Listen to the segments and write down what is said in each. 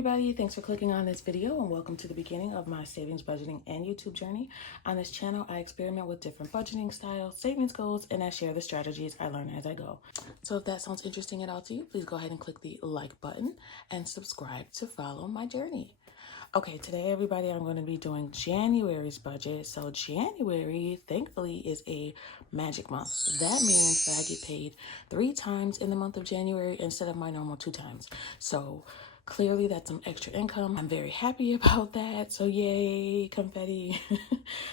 everybody, thanks for clicking on this video and welcome to the beginning of my savings, budgeting, and YouTube journey. On this channel, I experiment with different budgeting styles, savings goals, and I share the strategies I learn as I go. So if that sounds interesting at all to you, please go ahead and click the like button and subscribe to follow my journey. Okay, today everybody, I'm going to be doing January's budget. So January, thankfully, is a magic month. That means that I get paid 3 times in the month of January instead of my normal 2 times. So clearly that's some extra income. I'm very happy about that. So yay, confetti.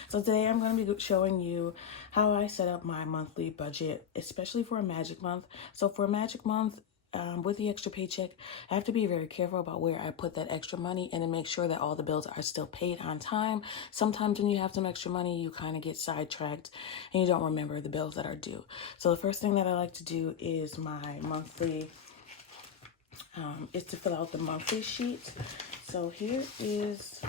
So today I'm going to be showing you how I set up my monthly budget, especially for a magic month. So for a magic month, with the extra paycheck, I have to be very careful about where I put that extra money and to make sure that all the bills are still paid on time. Sometimes when you have some extra money, you kind of get sidetracked and you don't remember the bills that are due. So the first thing that I like to do is my monthly, is to fill out the monthly sheet. So here is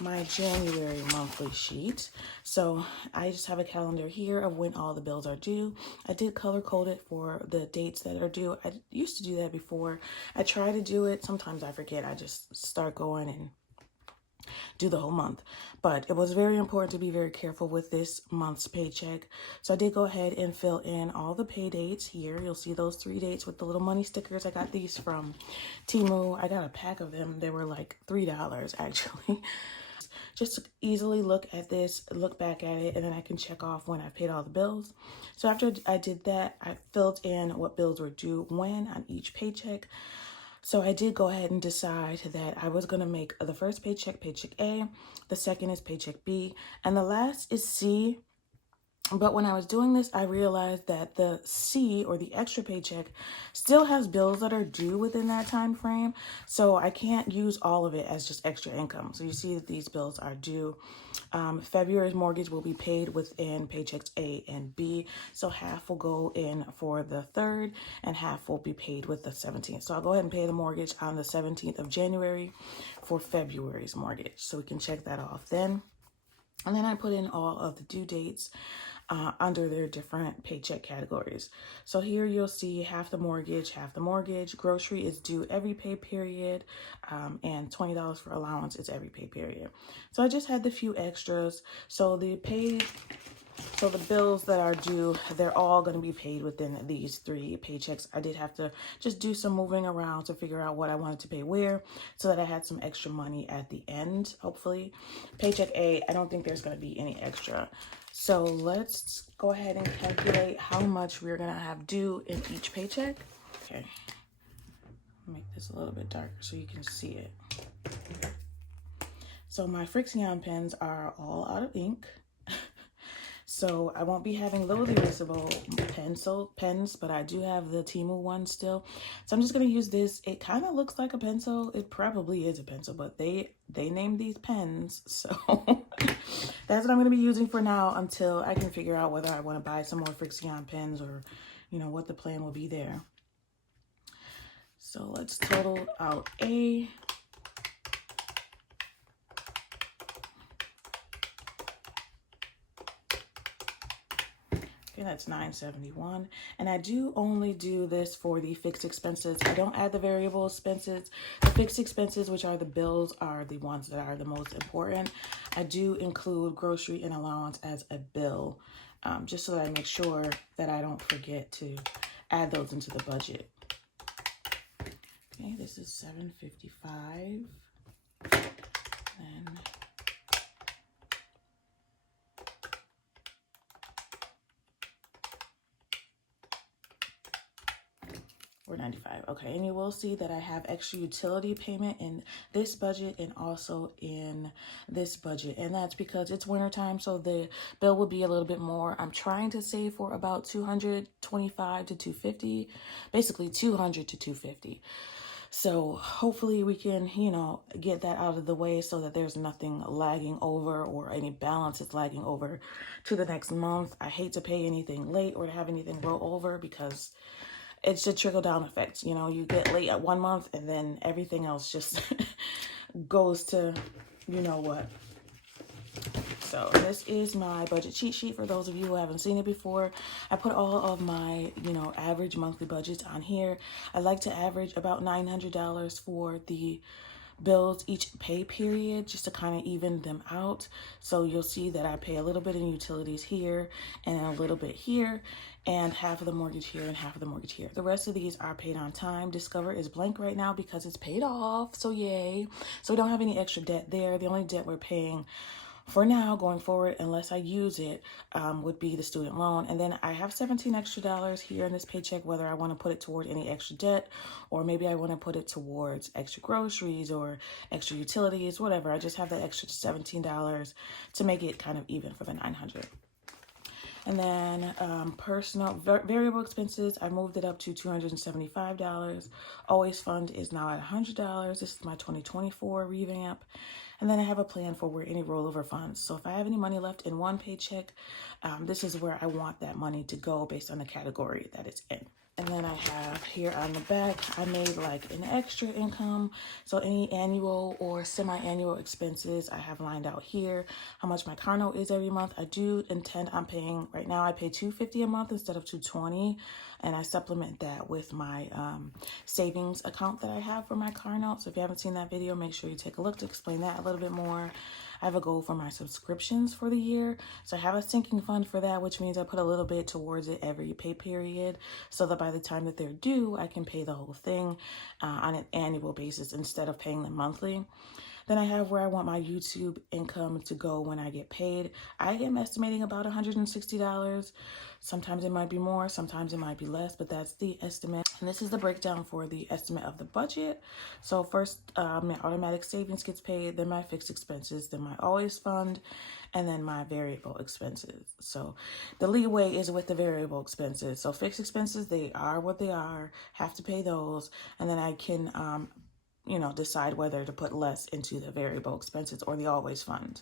my January monthly sheet. So I just have a calendar here of when all the bills are due. I did color code it for the dates that are due. I used to do that before. I try to do it. Sometimes I forget. I just start going and do the whole month. But it was very important to be very careful with this month's paycheck. So I did go ahead and fill in all the pay dates here. You'll see those 3 dates with the little money stickers. I got these from Temu. I got a pack of them. They were like $3 actually. Just to easily look at this, look back at it, and then I can check off when I've paid all the bills. So after I did that, I filled in what bills were due when on each paycheck. So I did go ahead and decide that I was going to make the first paycheck, paycheck A, the second is paycheck B, and the last is C. But when I was doing this, I realized that the C, or the extra paycheck, still has bills that are due within that time frame. So I can't use all of it as just extra income. So you see that these bills are due. February's mortgage will be paid within paychecks A and B. So half will go in for the 3rd and half will be paid with the 17th. So I'll go ahead and pay the mortgage on the 17th of January for February's mortgage. So we can check that off then. And then I put in all of the due dates under their different paycheck categories. So here you'll see half the mortgage. Grocery is due every pay period, and $20 for allowance is every pay period. So I just had the few extras. So the bills that are due, they're all going to be paid within these 3 paychecks. I did have to just do some moving around to figure out what I wanted to pay where, so that I had some extra money at the end, hopefully. Paycheck A, I don't think there's going to be any extra. So let's go ahead and calculate how much we're going to have due in each paycheck. Okay, make this a little bit darker so you can see it. So my Frixion pens are all out of ink. So I won't be having little erasable pens, but I do have the Temu one still. So I'm just going to use this. It kind of looks like a pencil. It probably is a pencil, but they named these pens. So that's what I'm going to be using for now until I can figure out whether I want to buy some more Frixion pens or, what the plan will be there. So let's total out A. That's $9.71, and I do only do this for the fixed expenses. I don't add the variable expenses. The fixed expenses, which are the bills, are the ones that are the most important. I do include grocery and allowance as a bill, just so that I make sure that I don't forget to add those into the budget. Okay, this is $7.55, and $4.95. Okay, and you will see that I have extra utility payment in this budget and also in this budget, and that's because it's wintertime, so the bill will be a little bit more. I'm trying to save for about $225 to $250, basically $200 to $250. So hopefully we can, get that out of the way so that there's nothing lagging over or any balance is lagging over to the next month. I hate to pay anything late or to have anything roll over because it's a trickle-down effect. You get late at one month and then everything else just goes to what. so this is my budget cheat sheet for those of you who haven't seen it before. I put all of my, average monthly budgets on here. I like to average about $900 for the bills each pay period, just to kind of even them out. So you'll see that I pay a little bit in utilities here and a little bit here, and half of the mortgage here and half of the mortgage here. The rest of these are paid on time. Discover is blank right now because it's paid off, so yay. So we don't have any extra debt there. The only debt we're paying for now going forward, unless I use it, would be the student loan. And then I have $17 extra here in this paycheck, whether I want to put it toward any extra debt, or maybe I want to put it towards extra groceries or extra utilities, whatever. I just have that extra $17 to make it kind of even for the $900. And then personal variable expenses, I moved it up to $275. Always Fund is now at $100. This is my 2024 revamp. And then I have a plan for where any rollover funds. So if I have any money left in one paycheck, this is where I want that money to go based on the category that it's in. And then I have here on the back, I made like an extra income. So any annual or semi-annual expenses I have lined out here. How much my car note is every month. I do intend on paying, right now I pay $250 a month instead of $220. And I supplement that with my savings account that I have for my car note. So if you haven't seen that video, make sure you take a look to explain that a little bit more. I have a goal for my subscriptions for the year. So I have a sinking fund for that, which means I put a little bit towards it every pay period so that by the time that they're due, I can pay the whole thing on an annual basis instead of paying them monthly. Then I have where I want my YouTube income to go when I get paid. I am estimating about $160. Sometimes it might be more, sometimes it might be less, but that's the estimate. And this is the breakdown for the estimate of the budget. So first, my automatic savings gets paid, then my fixed expenses, then my always fund, and then my variable expenses. So the leeway is with the variable expenses. So fixed expenses, they are what they are, have to pay those, and then I can decide whether to put less into the variable expenses or the always fund.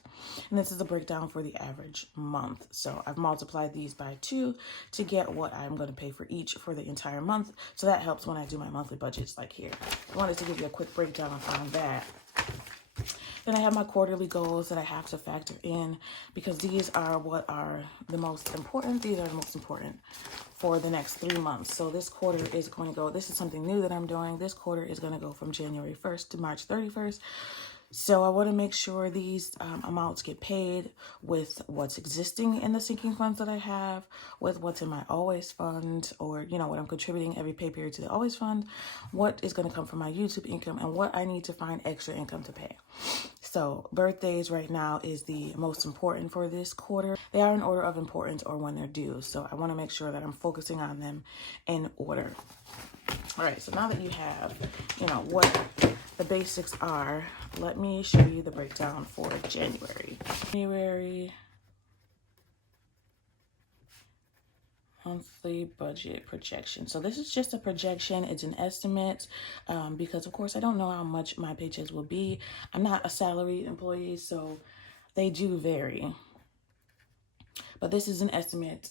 And this is a breakdown for the average month. So I've multiplied these by 2 to get what I'm going to pay for each for the entire month. So that helps when I do my monthly budgets like here. I wanted to give you a quick breakdown on that. Then I have my quarterly goals that I have to factor in because these are what are the most important. These are the most important for the next 3 months. So this quarter is going to go, this is something new that I'm doing. This quarter is going to go from January 1st to March 31st. So I want to make sure these amounts get paid with what's existing in the sinking funds that I have, with what's in my always fund, or, what I'm contributing every pay period to the always fund, what is going to come from my YouTube income, and what I need to find extra income to pay. So birthdays right now is the most important for this quarter. They are in order of importance or when they're due. So I want to make sure that I'm focusing on them in order. All right, so now that you have, what the basics are, let me show you the breakdown for January. January monthly budget projection. So this is just a projection. It's an estimate because, of course, I don't know how much my paychecks will be. I'm not a salaried employee, so they do vary. But this is an estimate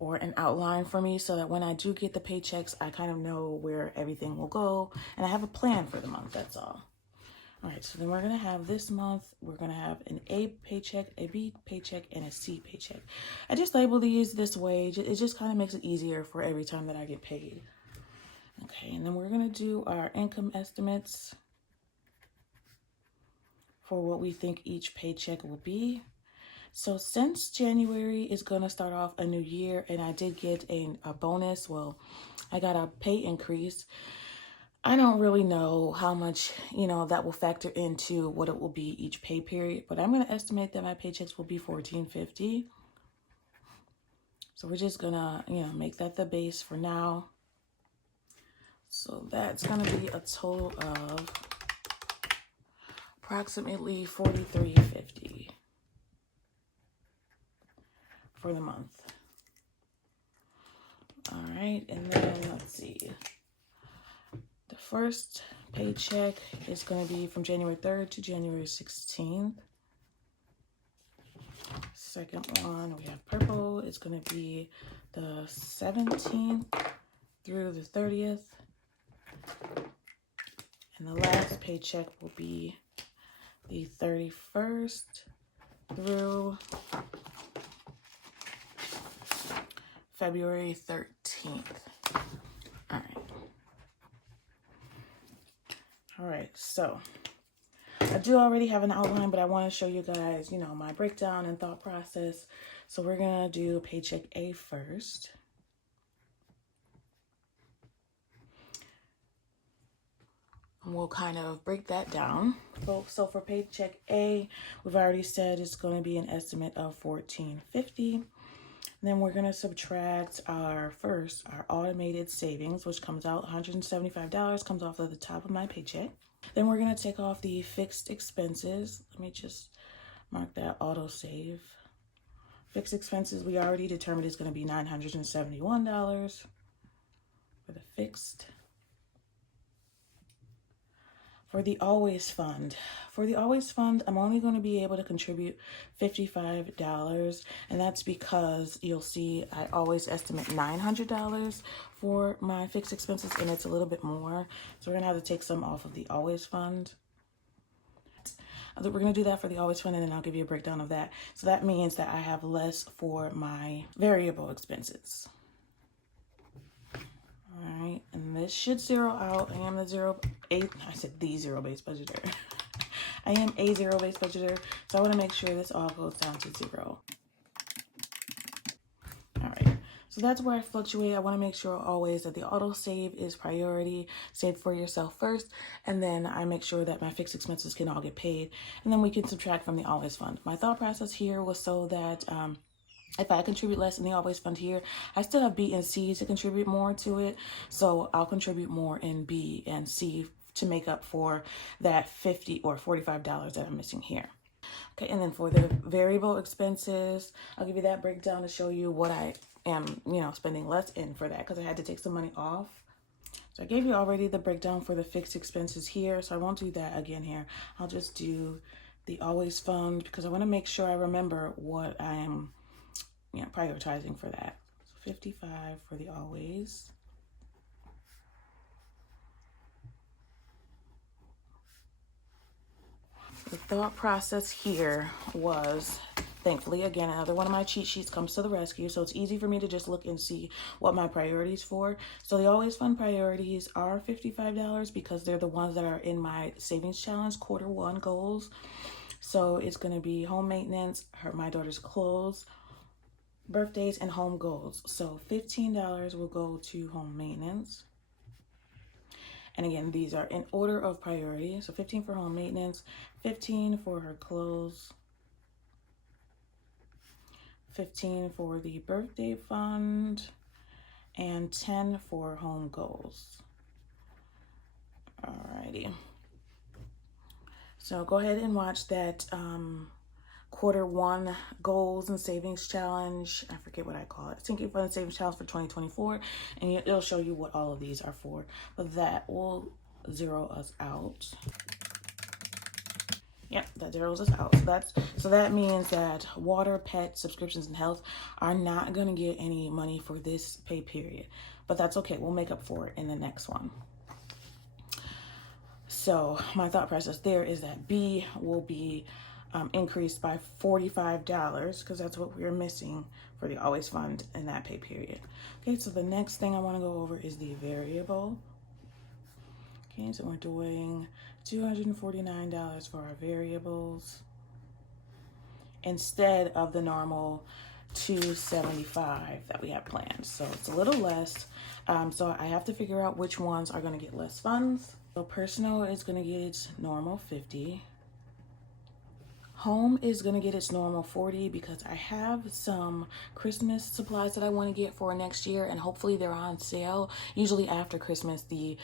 or an outline for me so that when I do get the paychecks, I kind of know where everything will go. And I have a plan for the month, that's all. All right, so then we're going to have this month, we're going to have an A paycheck, a B paycheck, and a C paycheck. I just label these this way. It just kind of makes it easier for every time that I get paid. Okay, and then we're going to do our income estimates for what we think each paycheck will be. So since January is going to start off a new year and I did get a bonus, well, I got a pay increase. I don't really know how much, that will factor into what it will be each pay period, but I'm going to estimate that my paychecks will be $1,450. So we're just going to, make that the base for now. So that's going to be a total of approximately $4,350 for the month. All right, and then let's see. The first paycheck is going to be from January 3rd to January 16th. Second one, we have purple. It's going to be the 17th through the 30th. And the last paycheck will be the 31st through February 13th. All right. All right, so I do already have an outline, but I want to show you guys, you know, my breakdown and thought process. So we're going to do paycheck A first. And we'll kind of break that down. So for paycheck A, we've already said it's going to be an estimate of $14.50. Then we're going to subtract our automated savings, which comes out $175, comes off of the top of my paycheck. Then we're going to take off the fixed expenses. Let me just mark that auto save. Fixed expenses, we already determined it's going to be $971 for the fixed. For the Always Fund. For the Always Fund, I'm only going to be able to contribute $55, and that's because you'll see I always estimate $900 for my fixed expenses, and it's a little bit more. So we're going to have to take some off of the Always Fund. We're going to do that for the Always Fund, and then I'll give you a breakdown of that. So that means that I have less for my variable expenses. All right, and this should zero out. I am the zero-based budgeter. I am a zero-based budgeter, so I want to make sure this all goes down to zero. All right, so that's where I fluctuate. I want to make sure always that the auto save is priority. Save for yourself first, and then I make sure that my fixed expenses can all get paid, and then we can subtract from the Always Fund. My thought process here was so that if I contribute less in the Always Fund here, I still have B and C to contribute more to it. So I'll contribute more in B and C to make up for that $50 or $45 that I'm missing here. Okay, and then for the variable expenses, I'll give you that breakdown to show you what I am, you know, spending less in for that because I had to take some money off. So I gave you already the breakdown for the fixed expenses here, so I won't do that again here. I'll just do the Always Fund because I want to make sure I remember what I am prioritizing for that. So 55 for the Always. The thought process here was, thankfully, again, another one of my cheat sheets comes to the rescue. So it's easy for me to just look and see what my priorities for. So the Always Fund priorities are $55 because they're the ones that are in my savings challenge Q1 goals. So it's going to be home maintenance, my daughter's clothes, birthdays, and home goals. So $15 will go to home maintenance. And again, these are in order of priority. So 15 for home maintenance, 15 for her clothes, 15 for the birthday fund, and 10 for home goals. Alrighty. So go ahead and watch that Q1 goals and savings challenge. I forget what I call it. Sinking Fund Savings Challenge for 2024. And it'll show you what all of these are for. But that will zero us out. Yep, that zeroes us out. So that means that water, pet, subscriptions, and health are not going to get any money for this pay period. But that's okay. We'll make up for it in the next one. So my thought process there is that B will be increased by $45 because that's what we're missing for the Always Fund in that pay period. Okay, so the next thing I want to go over is the variable. Okay, so we're doing $249 for our variables instead of the normal $275 that we have planned. So it's a little less. So I have to figure out which ones are going to get less funds. So personal is going to get its normal $50. Home is going to get its normal $40 because I have some Christmas supplies that I want to get for next year, and hopefully they're on sale. Usually after Christmas, the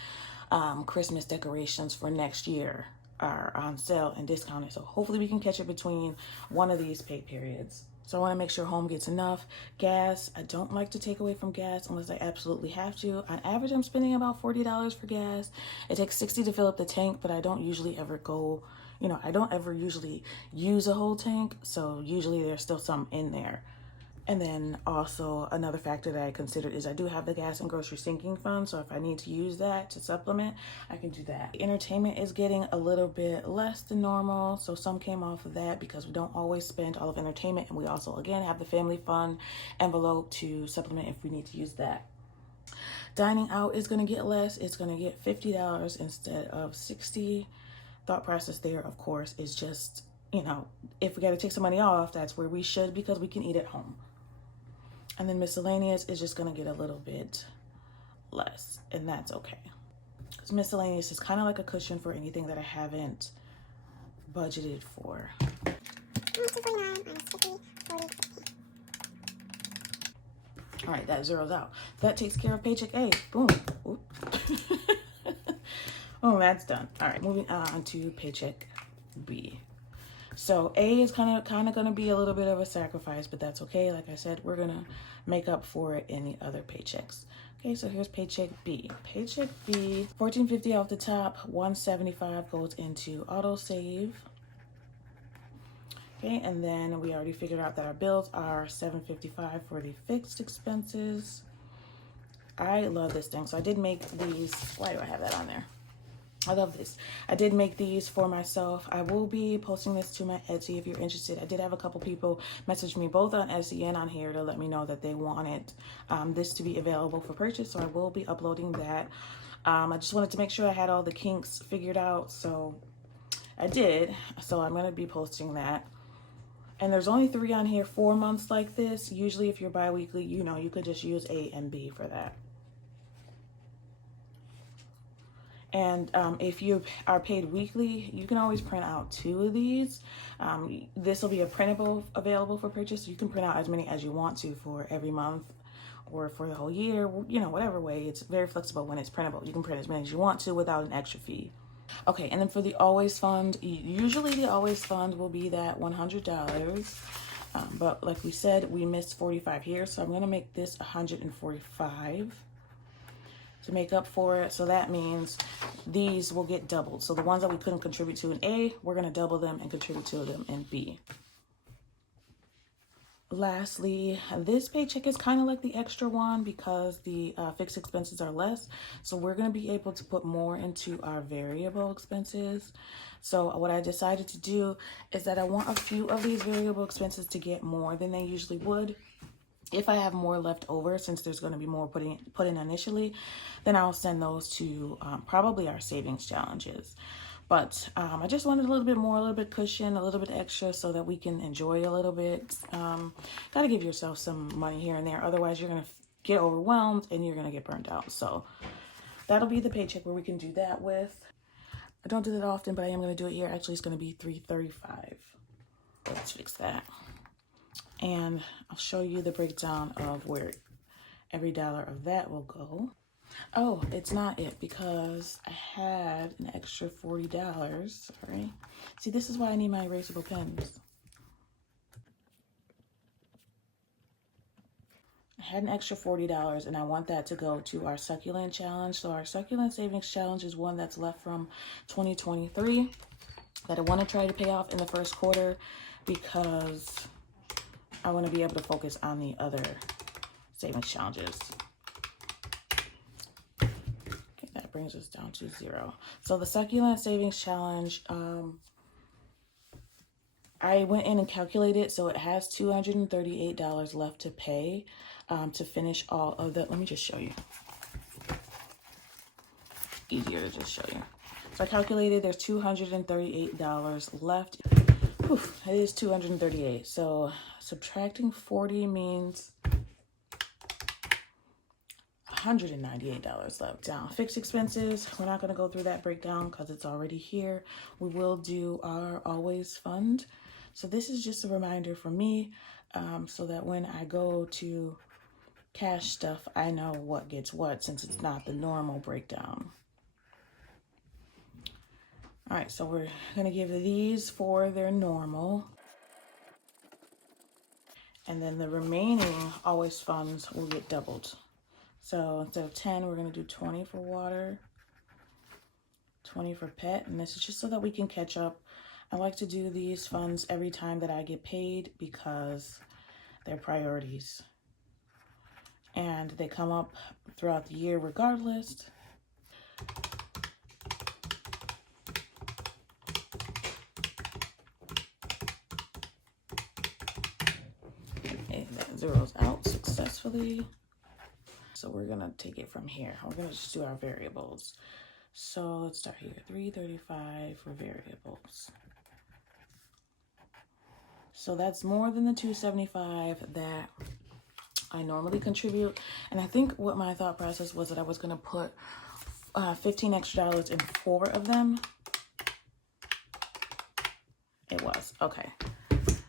Christmas decorations for next year are on sale and discounted. So hopefully we can catch it between one of these pay periods. So I want to make sure home gets enough. Gas, I don't like to take away from gas unless I absolutely have to. On average, I'm spending about $40 for gas. It takes $60 to fill up the tank, but I don't usually ever go, I don't ever usually use a whole tank. So usually there's still some in there And then also another factor that I considered is I do have the gas and grocery sinking fund. So if I need to use that to supplement, I can do that. Entertainment is getting a little bit less than normal. So some came off of that because we don't always spend all of entertainment. And we also, again, have the family fund envelope to supplement if we need to use that. Dining out is going to get less. It's going to get $50 instead of $60. Thought process there, of course, is just, you know, if we got to take some money off, that's where we should, because we can eat at home. And then miscellaneous is just going to get a little bit less, and that's okay. So miscellaneous is kind of like a cushion for anything that I haven't budgeted for. All right, that zeroes out. That takes care of paycheck A. Boom. Oh, that's done. All right, moving on to paycheck B. So A is kind of going to be a little bit of a sacrifice, but that's okay. Like I said, we're going to make up for it in the other paychecks. Okay, so here's paycheck B. Paycheck B, $14.50 off the top, $175 goes into autosave. Okay, and then we already figured out that our bills are $7.55 for the fixed expenses. I love this thing. So I did make these. Why do I have that on there? I love this. I did make these for myself. I will be posting this to my Etsy if you're interested. I did have a couple people message me both on Etsy and on here to let me know that they wanted this to be available for purchase. So I will be uploading that. I just wanted to make sure I had all the kinks figured out. So I did. So I'm going to be posting that. And there's only 3 on here, 4 months like this. Usually if you're bi-weekly, you know, you could just use A and B for that. And if you are paid weekly, you can always print out 2 of these. This will be a printable available for purchase. You can print out as many as you want to for every month or for the whole year, you know, whatever way. It's very flexible when it's printable. You can print as many as you want to without an extra fee. Okay, and then for the Always Fund, usually the Always Fund will be that $100. But like we said, we missed 45 here, so I'm going to make this 145 to make up for it. So that means these will get doubled. So the ones that we couldn't contribute to in A, we're going to double them and contribute to them in B. Lastly, this paycheck is kind of like the extra one because the fixed expenses are less. So we're going to be able to put more into our variable expenses. So what I decided to do is that I want a few of these variable expenses to get more than they usually would. If I have more left over, since there's going to be more put in initially, then I'll send those to probably our savings challenges. But I just wanted a little bit more, a little bit cushion, a little bit extra so that we can enjoy a little bit. Got to give yourself some money here and there. Otherwise, you're going to get overwhelmed and you're going to get burned out. So that'll be the paycheck where we can do that with. I don't do that often, but I am going to do it here. Actually, it's going to be $335. Let's fix that. And I'll show you the breakdown of where every dollar of that will go. Oh, it's not it because I had an extra $40. Sorry. See, this is why I need my erasable pens. I had an extra $40 and I want that to go to our succulent challenge. So our succulent savings challenge is one that's left from 2023 that I want to try to pay off in the first quarter because I want to be able to focus on the other savings challenges. Okay, that brings us down to 0. So the succulent savings challenge, I went in and calculated, so it has $238 left to pay to finish all of the, let me just show you. Easier to just show you. So I calculated there's $238 left. Whew, it is $238. So subtracting 40 means $198 left. Down fixed expenses, we're not going to go through that breakdown because it's already here. We will do our Always Fund. So this is just a reminder for me so that when I go to cash stuff, I know what gets what since it's not the normal breakdown. All right, so we're going to give these for their normal. And then the remaining Always Funds will get doubled. So instead of 10, we're going to do 20 for water, 20 for pet. And this is just so that we can catch up. I like to do these funds every time that I get paid because their priorities. And they come up throughout the year regardless. Okay, that zeroes out successfully. So we're gonna take it from here. We're gonna just do our variables. So let's start here, 335 for variables. So that's more than the 275 that I normally contribute. And I think what my thought process was that I was gonna put $15 extra in 4 of them. It was, okay.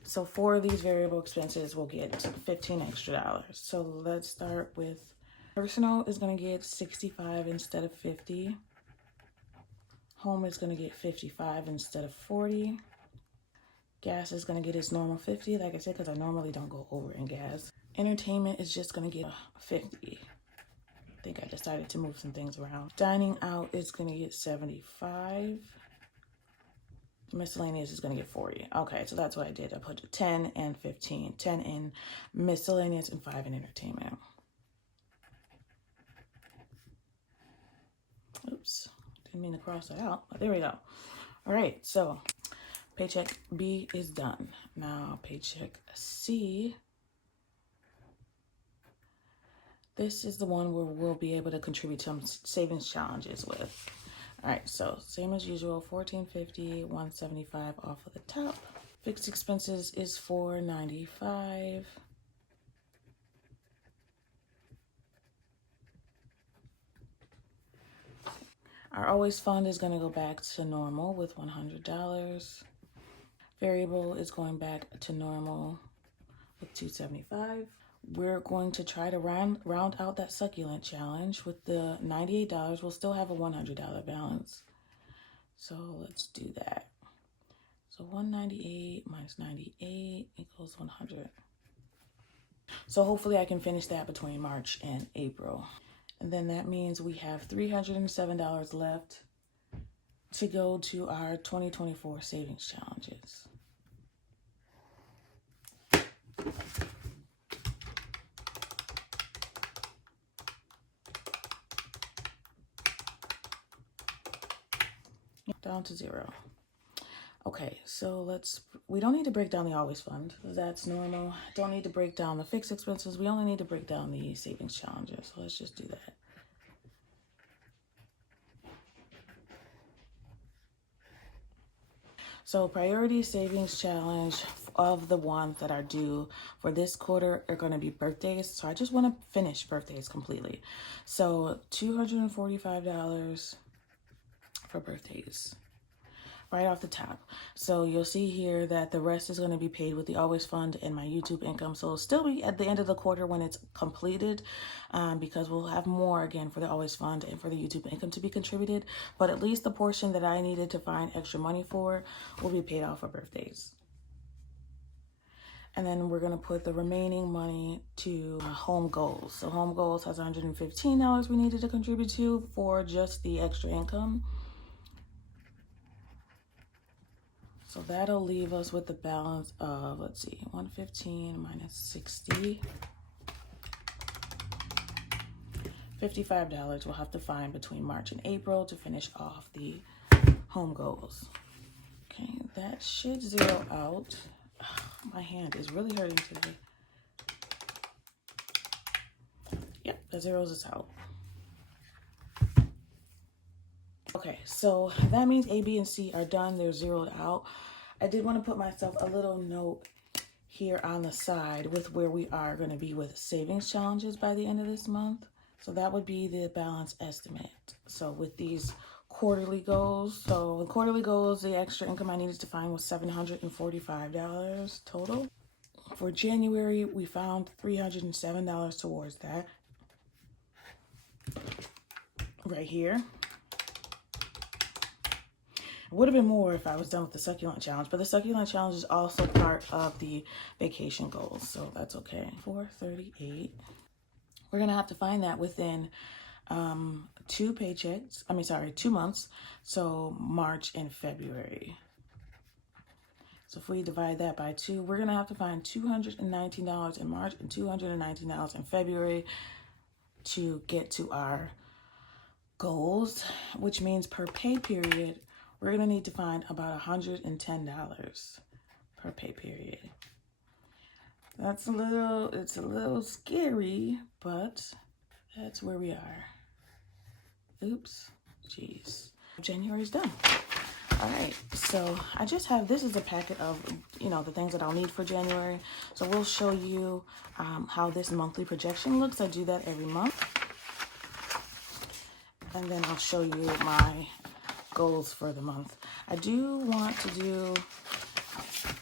So 4 of these variable expenses will get $15 extra. So let's start with personal is gonna get 65 instead of 50. Home is gonna get 55 instead of 40. Gas is gonna get its normal 50, like I said, because I normally don't go over in gas. Entertainment is just gonna get 50. I think I decided to move some things around. Dining out is gonna get 75. Miscellaneous is gonna get 40. Okay, so that's what I did. I put 10 and 15. 10 in miscellaneous and 5 in entertainment. Oops, didn't mean to cross that out, but there we go. All right, so paycheck B is done. Now paycheck C. This is the one where we'll be able to contribute some savings challenges with. All right, so same as usual, $14.50, $175 off of the top. Fixed expenses is $495. Our always fund is going to go back to normal with $100. Variable is going back to normal with $275. We're going to try to round out that succulent challenge with the $98. We'll still have a $100 balance. So let's do that. So 198 minus 98 equals 100. So hopefully I can finish that between March and April. And then that means we have $307 left to go to our 2024 savings challenges. Down to 0. Okay, so we don't need to break down the always fund. That's normal. Don't need to break down the fixed expenses. We only need to break down the savings challenges. So let's just do that. So priority savings challenge of the ones that are due for this quarter are going to be birthdays. So I just want to finish birthdays completely. So $245 for birthdays right off the top. So you'll see here that the rest is going to be paid with the always fund and my YouTube income. So it'll still be at the end of the quarter when it's completed, because we'll have more again for the always fund and for the YouTube income to be contributed. But at least the portion that I needed to find extra money for will be paid off for birthdays. And then we're going to put the remaining money to home goals. So home goals has $115 we needed to contribute to for just the extra income. So that'll leave us with the balance of, let's see, 115 minus 60. $55 we'll have to find between March and April to finish off the home goals. Okay, that should zero out. My hand is really hurting today. Yep, that zeroes us out. Okay, so that means A, B, and C are done. They're zeroed out. I did want to put myself a little note here on the side with where we are going to be with savings challenges by the end of this month. So that would be the balance estimate. So with these quarterly goals, so the quarterly goals, the extra income I needed to find was $745 total. For January, we found $307 towards that. Right here. It would have been more if I was done with the succulent challenge, but the succulent challenge is also part of the vacation goals, so that's okay. 438. We're gonna have to find that within 2 months, so March and February. So if we divide that by 2, we're going to have to find $219 in March and $219 in February to get to our goals, which means per pay period, we're going to need to find about $110 per pay period. It's a little scary, but that's where we are. Oops, jeez. January's done. All right, so I just have, this is a packet of, the things that I'll need for January. So we'll show you how this monthly projection looks. I do that every month. And then I'll show you my goals for the month. I do want to do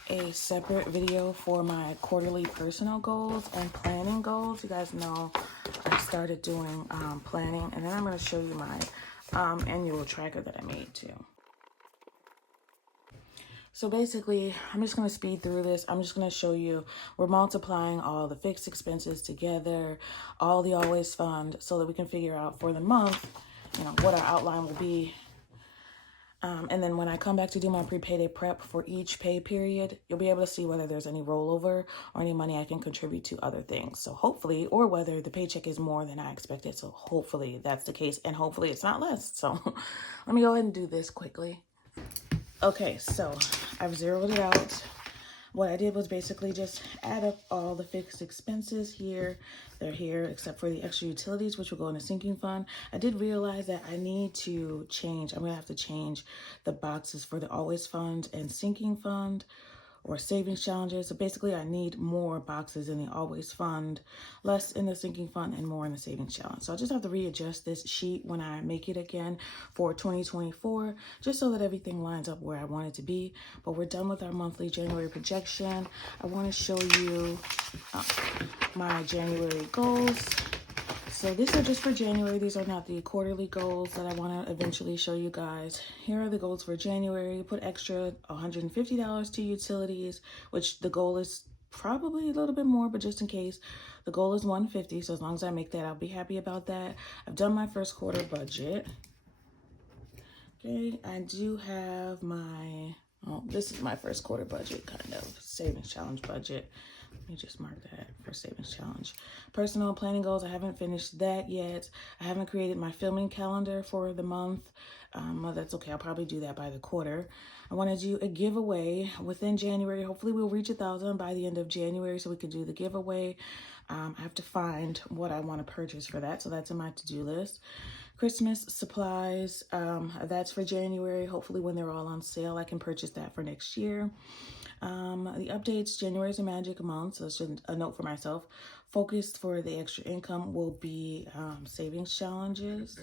a separate video for my quarterly personal goals and planning goals. You guys know I started doing planning, and then I'm going to show you my annual tracker that I made too. So basically, I'm just going to speed through this. I'm just going to show you, we're multiplying all the fixed expenses together, all the always fund, so that we can figure out for the month, what our outline will be. And then when I come back to do my pre-payday prep for each pay period, you'll be able to see whether there's any rollover or any money I can contribute to other things. So hopefully, or whether the paycheck is more than I expected. So hopefully that's the case, and hopefully it's not less. So let me go ahead and do this quickly. Okay, so I've zeroed it out. What I did was basically just add up all the fixed expenses here. They're here except for the extra utilities, which will go in a sinking fund. I did realize that I need to change. I'm going to have to change the boxes for the always fund and sinking fund, or savings challenges. So basically I need more boxes in the always fund, less in the sinking fund, and more in the savings challenge. So I just have to readjust this sheet when I make it again for 2024, just so that everything lines up where I want it to be. But we're done with our monthly January projection. I want to show you my January goals. So these are just for January. These are not the quarterly goals that I want to eventually show you guys. Here are the goals for January. Put extra $150 to utilities, which the goal is probably a little bit more, but just in case, the goal is $150. So as long as I make that, I'll be happy about that. I've done my first quarter budget. Okay, I do have my, this is my first quarter budget, kind of savings challenge budget. Let me just mark that for savings challenge. Personal planning goals, I haven't finished that yet. I haven't created my filming calendar for the month. Well, that's okay. I'll probably do that by the quarter. I want to do a giveaway within January. Hopefully we'll reach 1,000 by the end of January so we can do the giveaway. I have to find what I want to purchase for that. So that's in my to-do list. Christmas supplies, that's for January. Hopefully when they're all on sale, I can purchase that for next year. The updates, January is a magic month, so it's just a note for myself. Focused for the extra income will be savings challenges.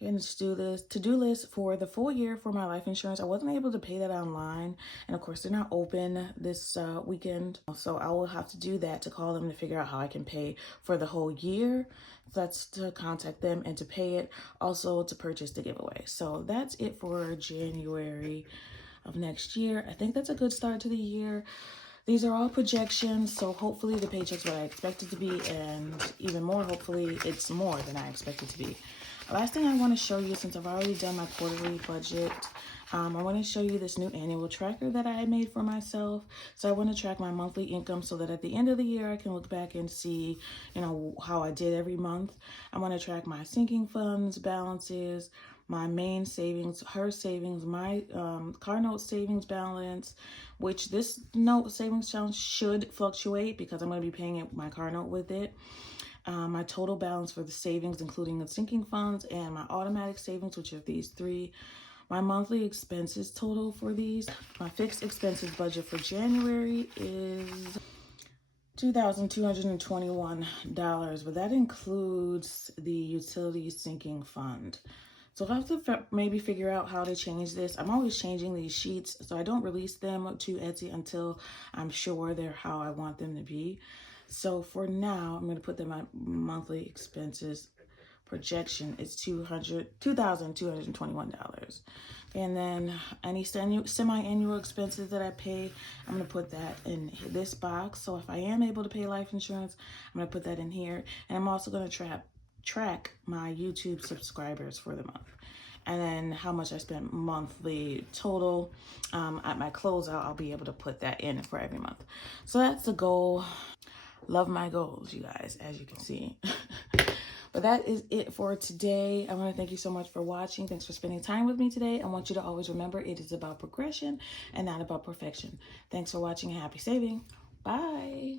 And to-do list for the full year for my life insurance. I wasn't able to pay that online, and of course they're not open this weekend, so I will have to do that, to call them to figure out how I can pay for the whole year. So that's to contact them and to pay it, also to purchase the giveaway. So that's it for January of next year. I think that's a good start to the year. These are all projections, so hopefully the paycheck's what I expect it to be, and even more, hopefully it's more than I expect it to be. Last thing I want to show you, since I've already done my quarterly budget, I want to show you this new annual tracker that I made for myself. So I want to track my monthly income so that at the end of the year I can look back and see, how I did every month. I want to track my sinking funds balances, my main savings, her savings, my car note savings balance, which this note savings challenge should fluctuate because I'm going to be paying my car note with it. My total balance for the savings, including the sinking funds, and my automatic savings, which are these three. My monthly expenses total for these. My fixed expenses budget for January is $2,221, but that includes the utilities sinking fund. So I'll have to maybe figure out how to change this. I'm always changing these sheets, so I don't release them to Etsy until I'm sure they're how I want them to be. So for now, I'm going to put them at monthly expenses projection is $2,221. And then any semi-annual expenses that I pay, I'm going to put that in this box. So if I am able to pay life insurance, I'm going to put that in here. And I'm also going to track my YouTube subscribers for the month. and then how much I spent monthly total. At my closeout, I'll be able to put that in for every month. So that's the goal. Love my goals, you guys, as you can see. But that is it for today. I want to thank you so much for watching. Thanks for spending time with me today. I want you to always remember it is about progression and not about perfection. Thanks for watching and happy saving. Bye.